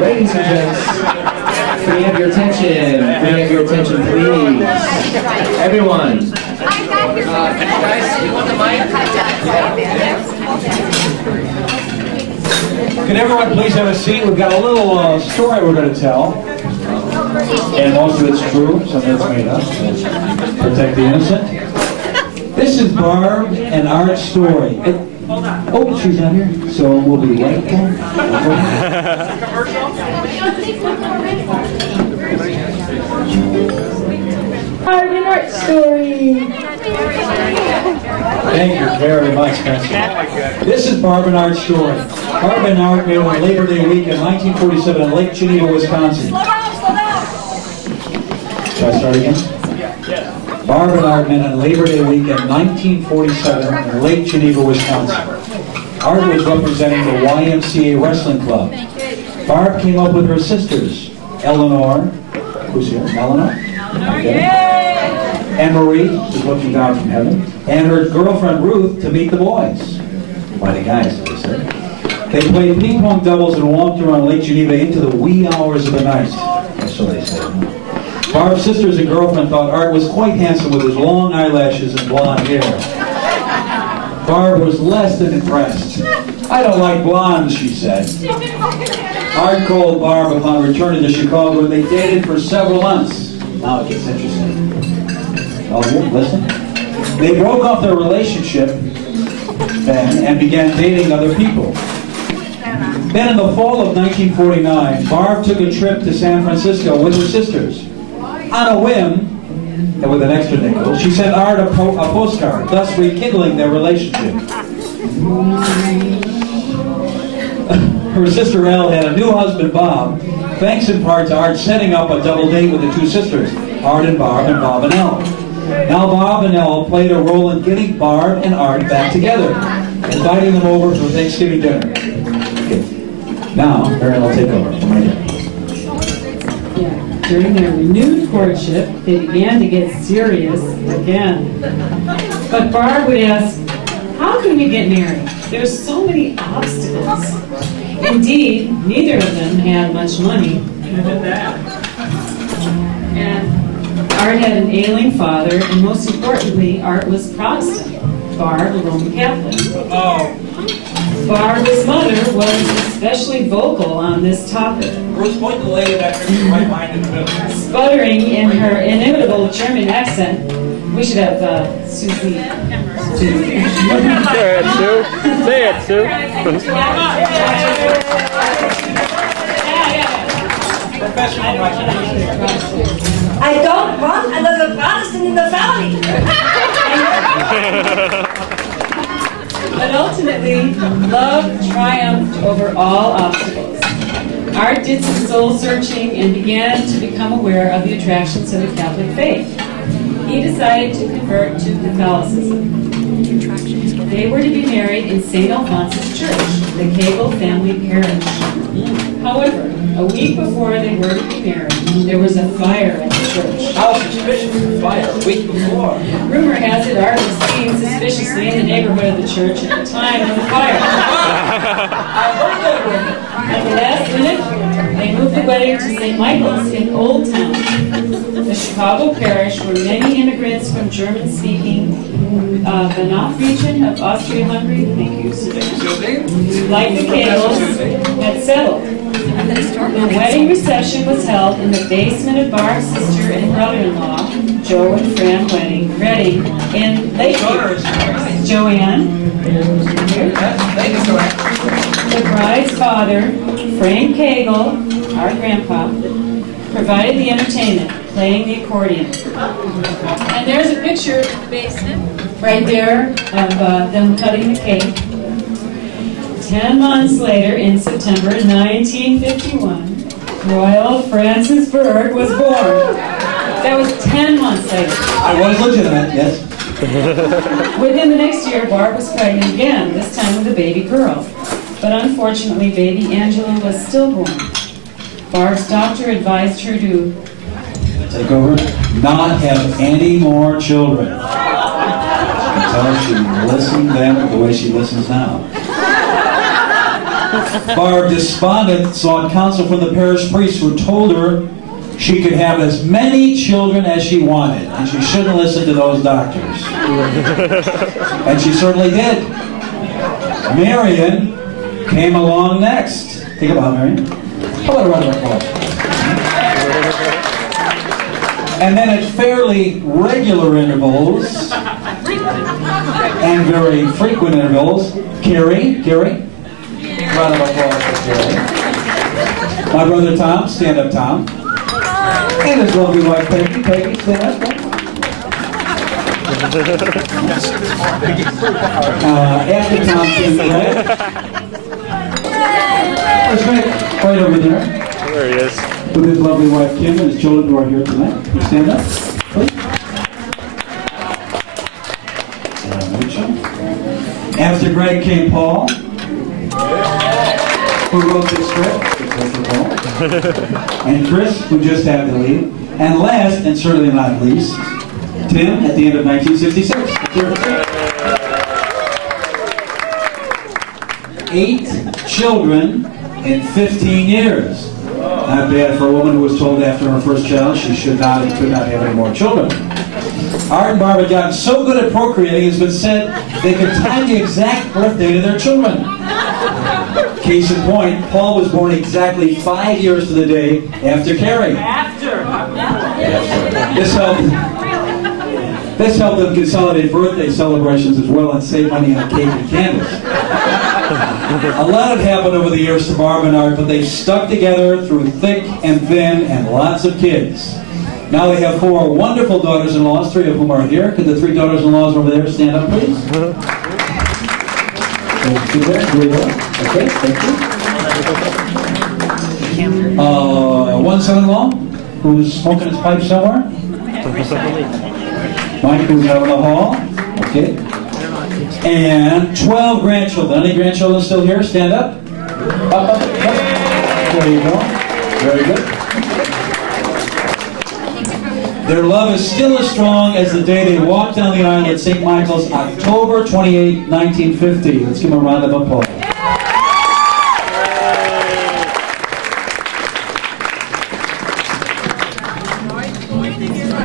Ladies and gents, can we have your attention? Can we have your attention, please? Everyone. Guys, you want the mic? Can everyone please have a seat? We've got a little story we're going to tell. And most of it's true, some of it's made up. Protect the innocent. This is Barb and Art's story. Oh, she's not here, so we'll be right back. Barb and Art story. Thank you very much, Spencer. This is Barb and Art's story. Barb and Art met on Labor Day week in 1947 in Lake Geneva, Wisconsin. Should I start again? Barb and Art met on Labor Day week in 1947 in Lake Geneva, Wisconsin. Art was representing the YMCA Wrestling Club. Barb came up with her sisters, Eleanor, who's here? Eleanor? Okay. And Marie, who's looking down from heaven, and her girlfriend Ruth to meet the boys. Why the guys, they said. They played ping pong doubles and walked around Lake Geneva into the wee hours of the night. That's what they said. Barb's sisters and girlfriend thought Art was quite handsome with his long eyelashes and blonde hair. Barb was less than impressed. I don't like blondes, she said. Art called Barb upon returning to Chicago, and they dated for several months. Now it gets interesting. Oh, here, listen. They broke off their relationship then and began dating other people. Then in the fall of 1949, Barb took a trip to San Francisco with her sisters. On a whim, and with an extra nickel, she sent Art a postcard, thus rekindling their relationship. Her sister Elle had a new husband, Bob, thanks in part to Art setting up a double date with the two sisters, Art and Bob and Elle. Now Bob and Elle played a role in getting Barb and Art back together, inviting them over for Thanksgiving dinner. Okay. Now, Marian will take over. Yeah. During their renewed courtship, they began to get serious again. But Barb would ask, how can we get married? There's so many obstacles. Indeed, neither of them had much money. And Art had an ailing father, and most importantly, Art was Protestant. Barb, a Roman Catholic. Barb's mother was especially vocal on this topic. Sputtering in her inimitable German accent. We should have Susie. Say it, Sue. Say it, Sue. I don't want another Protestant in the family. But ultimately, love triumphed over all obstacles. Art did some soul searching and began to become aware of the attractions of the Catholic faith. He decided to convert to Catholicism. They were to be married in St. Alphonsus Church, the Cable family parish. However, a week before they were to be married, there was a fire at the church. How suspicious of a fire a week before. Rumor has it Art was seen suspiciously in the neighborhood of the church at the time of the fire. I heard that rumor. At the last minute, they moved the wedding to St. Michael's in Old Town, the Chicago parish where many immigrants from German-speaking Banat region of Austria-Hungary, thank you, like the Cables, had settled. The wedding reception was held in the basement of Barb's sister and brother-in-law, Joe and Fran Redding, in Lakeview. Joanne, the bride's father, Frank Cagle, our grandpa, provided the entertainment, playing the accordion. And there's a picture right there of them cutting the cake. 10 months later, in September 1951, Royal Francis Berg was born. That was 10 months later. I was legitimate, yes. Within the next year, Barb was pregnant again, this time with a baby girl. But unfortunately, baby Angela was stillborn. Barb's doctor advised her to take over, not have any more children. Until she listened then the way she listens now. Barb, despondent, sought counsel from the parish priest, who told her she could have as many children as she wanted, and she shouldn't listen to those doctors. And she certainly did. Marian came along next. Think about Marian. How about a round of applause? And then at fairly regular intervals, and very frequent intervals, Carrie. Round of applause for Carrie. My brother Tom, stand up Tom. And his lovely wife Peggy. Peggy, stand up. After Tom came Greg. There's Greg, right over there. There he is. With his lovely wife Kim and his children who are here tonight. You stand up, please. After Greg came Paul, who wrote this script, and Chris, who just had to leave, and last, and certainly not least, Tim, at the end of 1966. 8 children in 15 years. Not bad for a woman who was told after her first child she should not and could not have any more children. Art and Barb had gotten so good at procreating, it's been said they could time the exact birth date of their children. Case in point, Paul was born exactly 5 years to the day after Carrie. This helped them consolidate birthday celebrations as well and save money on cake and candles. A lot had happened over the years to Barb and Art, but they stuck together through thick and thin and lots of kids. Now they have 4 wonderful daughters-in-laws, 3 of whom are here. Could the 3 daughters-in-laws over there stand up, please? Okay, thank you. One son-in-law who's smoking his pipe somewhere. Mike, who's out in the hall. Okay. And 12 grandchildren. Any grandchildren still here? Stand up. Up. There you go. Very good. Their love is still as strong as the day they walked down the aisle at St. Michael's, October 28, 1950. Let's give them a round of applause.